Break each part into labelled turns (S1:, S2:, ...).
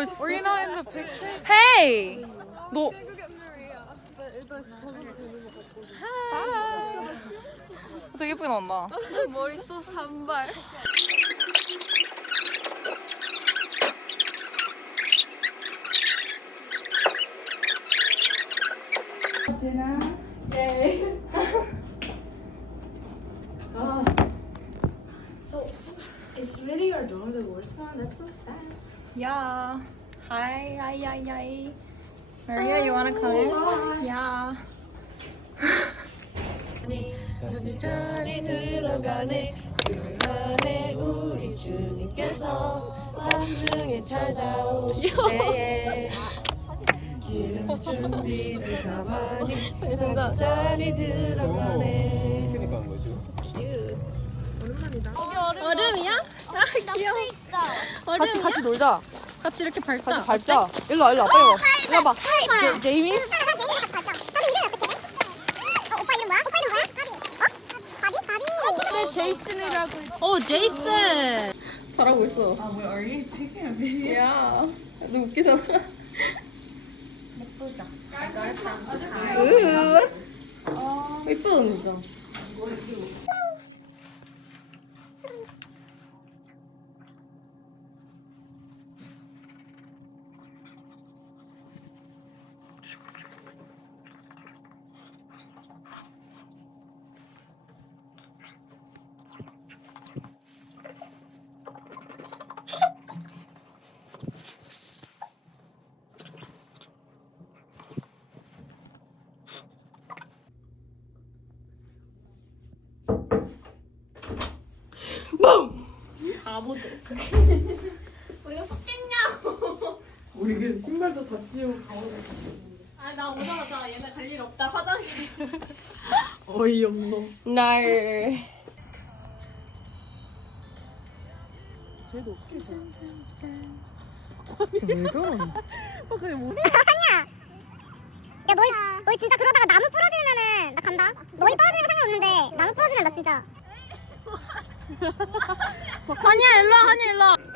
S1: was. Were you not in the picture?
S2: Hey! 너 아, 되게 예쁘게 나온다.
S1: 머릿속 산발.
S3: Is really your dorm the worst one? That's so sad.
S2: Yeah. Hi, hi, hi, hi. Maria, you wanna come in? Yeah.
S3: 자리 들어가네 그 안에 우리 주님께서 밤중에 찾아오실 때에 기름 준비를 잡아니 다시 자리 들어가네
S4: 그니까 한 거죠.
S2: 얼음이야? 아, 귀여워.
S5: 같이 같이 놀자.
S2: 같이 이렇게 밟자.
S5: 같이 밟자. 일로 와, 일로 와, 빨리 와. 일로 와봐. 제, 제이미?
S2: 어, 제이슨.
S5: 잘하고 있어. 아, 뭐야, are you taking a video? 야, 너 웃기잖아. 예쁘죠? 으. 예쁘다, 진짜. 우리 그 신발도 다 찢고 가오래.
S1: 아, 나 오자마자 얘네 갈 일 없다. 화장실.
S5: 어이없노.
S2: 날.
S5: 쟤도 어떻게
S6: 저야 너희 너희 진짜 그러다가 나무 부러지면은 나 간다. 너희 떨어지는 거 상관없는데 나무 부러지면 나 진짜.
S2: 한이야, 일로 와, 한이 일로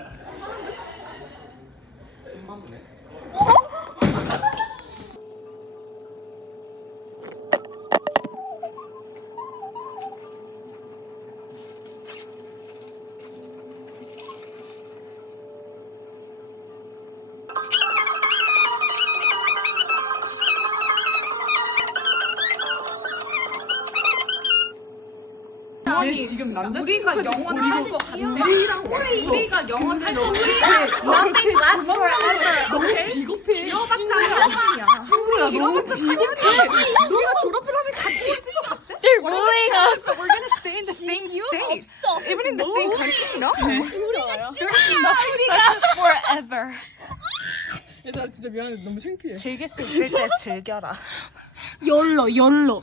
S1: 우리가 영원 하는 거 같네. 우리랑 우리가 영원 하는 거. Nothing lasts forever.
S5: 너무 비겁해.
S1: 지어봤자 사랑이야.
S5: 친구야, 너무 비겁해.
S1: 너희가 졸업을 하면 같이 있을 것 같아?
S2: They're bullying us.
S1: We're gonna stay in the same state. Even in the same country. No. Nothing lasts forever.
S5: 얘들아, 진짜 미안해. 너무 창피해.
S1: 즐길 수 있을 때 즐겨라.
S2: 열로, 열로.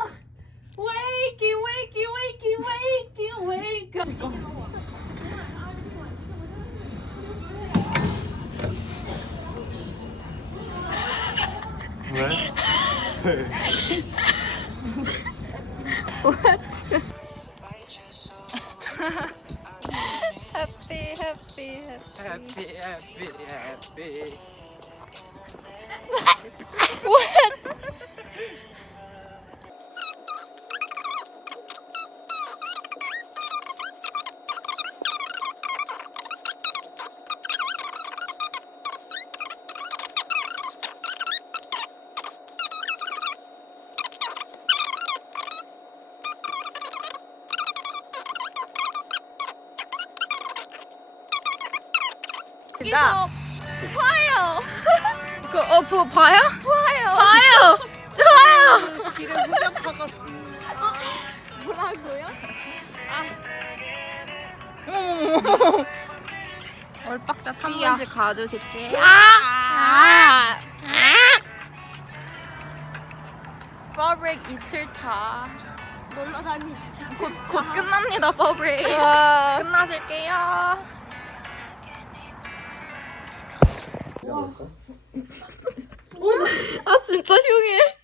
S1: Wakey, wakey, wakey, wakey, wake
S4: up. What?
S2: happy, happy, happy.
S4: Happy, happy, happy. what? 해피
S1: 나
S6: 그, 어, 그거 봐요? 봐요. 봐요. 좋아요.
S1: 길에 무적 박았어. 뭐라고요?
S6: 얼빡샷
S1: 한 번씩 가주실게.
S6: 아! 버브릭 이틀 차.
S1: 놀러 다니기.
S6: 곧, 곧 끝납니다, 버브릭.
S1: 와.
S6: 끝나실게요. 아, 진짜 흉해.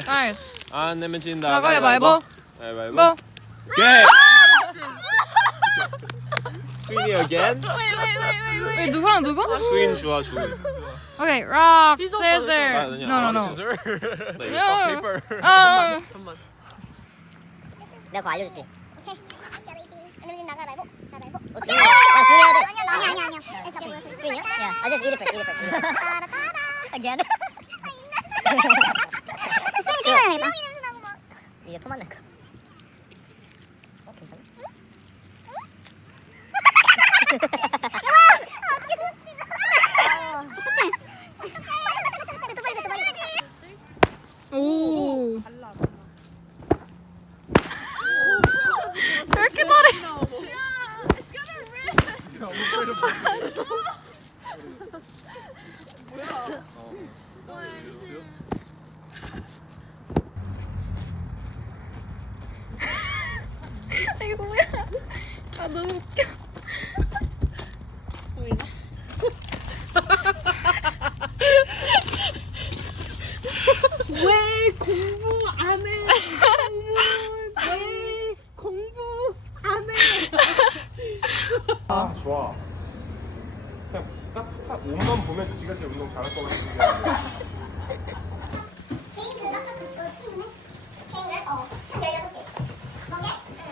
S6: 네.
S7: 오케이.
S6: 나이스.
S7: 안 내면 진다.
S6: 나가요, 말고.
S7: 가위바위보.
S6: 뭐?
S7: 오케이. 스윈이 again.
S6: 왜, 누구랑 누구?
S7: 스윈 좋아 스윈.
S6: 오케이, rock,
S7: 아,
S6: scissors.
S7: 아니야.
S6: No, no, no.
S7: scissor. 나 이거
S6: Yeah.
S7: paper.
S6: 아,
S8: 내가 그거 알려줬지. 오케이. 안 내면 나가 말고 나 준해야 돼. 아니야 아니야 아니야. 수인이요? 야, I just eat it first. Eat it first. Again. 수인이 뛰어야겠다. 냄새 나고 막. 이제 토만 날까? 어 괜찮아?
S6: 오. 이거 뭐야? 아, 너무 웃겨.
S1: 왜 공부 안 해? 왜 공부 안 해?
S7: 아 좋아. 그냥 딱 스타 옷만 보면 지가 제일 운동 잘할 것 같은데.
S8: 개인 그 낙차 그거 충분해? 개인을? 어. 한 16개 있어. 몇 개? 응.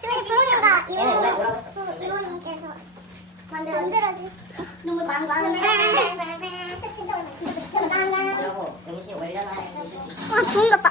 S8: 수현 지성이가 이모, 그 이모님께서 만들어 만들어주셨어. 너무 많아. 진짜 진짜 오랜만에.
S9: 그리고 음식 올려서 있을 수 있어.
S8: 아, 좋은 것 봐.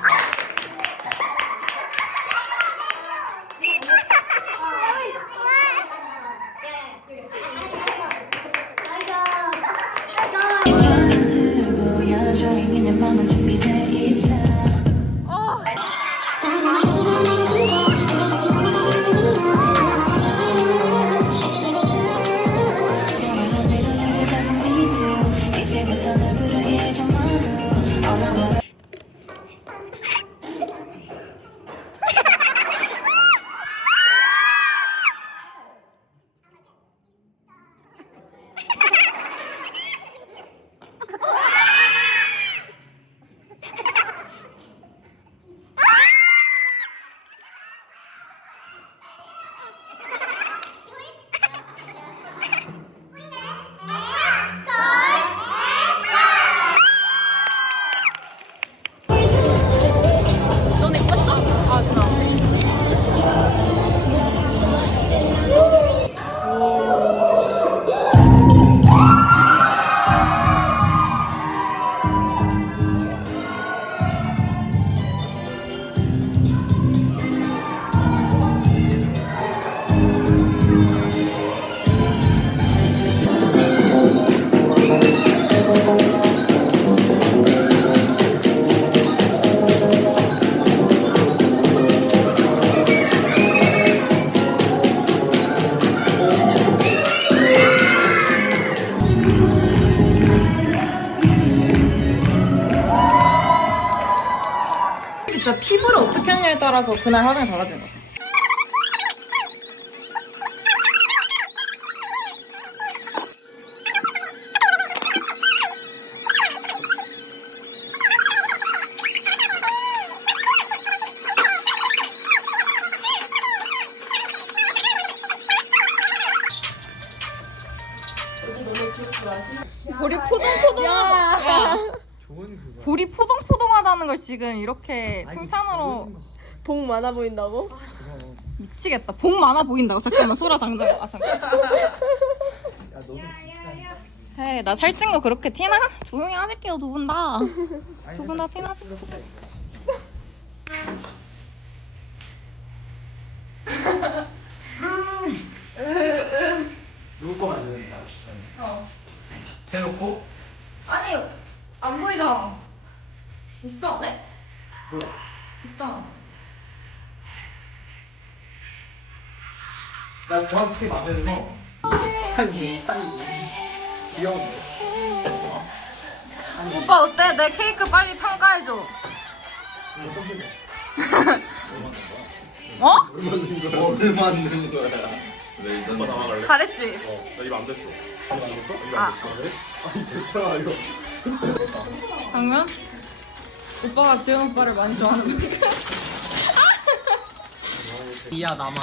S2: 그날 화장이 달라지는 것 같아.
S4: 볼이 포동포동하다. 볼이 포동포동하다는 걸 지금 이렇게 칭찬으로
S5: 복 많아 보인다고?
S4: 미치겠다. 복 많아 보인다고. 잠깐만 소라 당장. 아 잠깐. 헤이 나 살찐 거 그렇게 티나? 조용히 하실게요 두 분 다. 두 분 다 티나?
S10: 누구 거 만드는다. 어. 대놓고?
S4: 아니 안 보이잖아. 있어? 네?
S10: 뭐야?
S4: 있잖아.
S10: 나 정확히 마음에 드는 거. 한이 귀여운 거.
S4: 오빠 어때? 내 케이크 빨리 평가해줘. 어?
S11: 뭘 만드는 거야?
S10: 오빠 나와갈래?
S4: 잘했지?
S10: 어, 나입안 됐어. 안 됐어? 입
S4: 아.
S10: 안 됐어? 왜? 아니 됐잖아 이거.
S2: 당면? 오빠가 지현 오빠를 많이 좋아하는 거니까.
S11: 이야 나만.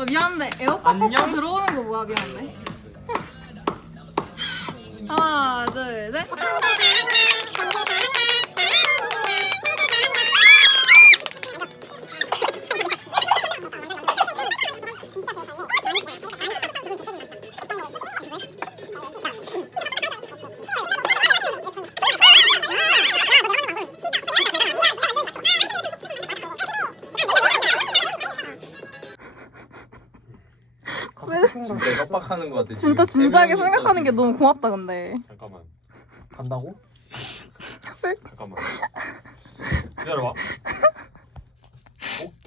S4: 아 미안한데 에어팟 꽂고 들어오는 거 뭐야 미안한데. 하나 둘 셋.
S11: 진짜 협박하는 거 같아. 지금.
S4: 진짜 진지하게
S11: 명이서
S4: 생각하는 게
S11: 지금.
S4: 너무 고맙다 근데.
S10: 잠깐만.
S11: 간다고?
S10: 잠깐만. 기다려봐. 어?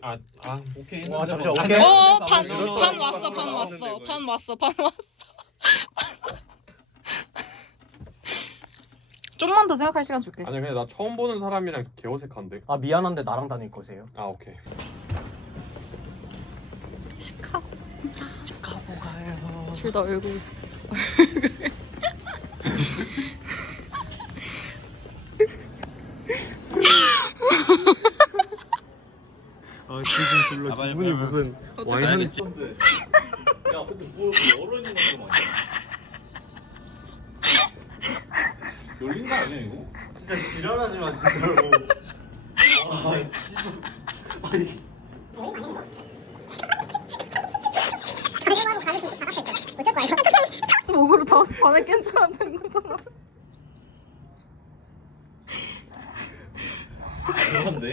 S10: 아, 아, 오케이.
S11: 와, 잠시만,
S10: 아니,
S11: 오케이.
S4: 어,
S11: 반-
S4: 반, 반반
S11: 왔어,
S4: 반 왔어. 반 왔어, 반 왔어. 좀만 더 생각할 시간 줄게.
S10: 아니 그냥 나 처음 보는 사람이랑 개 어색한데.
S11: 아 미안한데 나랑 다닐 거세요?
S10: 아 오케이.
S4: 둘다 얼굴.
S10: 아 지금 별로 기분이 무슨 와인 한
S11: 야 근데 뭐 어른이 만좀 아니야? 놀린 거 아니야 이거? 진짜 지랄하지 마 진짜로. 아 씨. 아니.
S4: 목으로 다 반에 괜찮아 되는 거잖아.
S11: 그런데?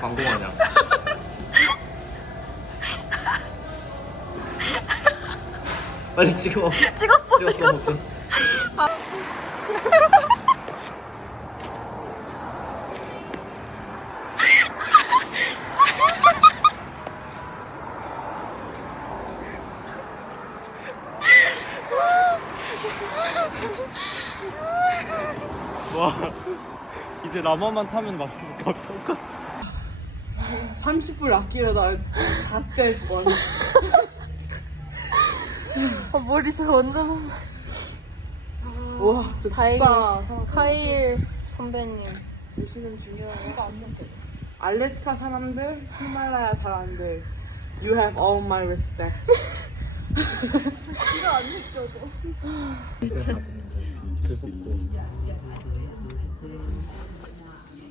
S10: 광고 마냥.
S11: 빨리 찍어.
S4: 찍었어,
S11: 찍었어. 찍었어.
S10: 와 이제 라마만 타면 막 똑같아.
S5: 30불 아끼려다 잣될 뻔.
S4: 아, 머리 진짜 완전.
S5: 와, 저 집바 사왔어.
S4: 카일 선배님.
S5: 요시는 중요한 거 알래스카 사람들, 히말라야 사람들. You have all my respect.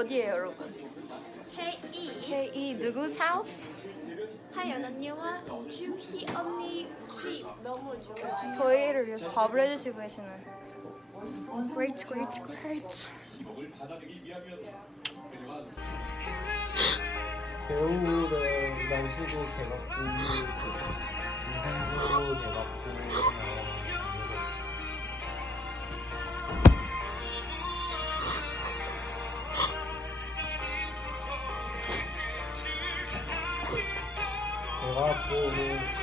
S4: 어디에요, 여러분? KE. KE 누구 하우스?
S12: 하연 언니와 주희 언니 집 너무 좋아.
S2: 저희를 위해서 밥을 해주시고 계시는 Great, great, great.
S13: 배우는 날씨도 개같고 인생도 개같고 개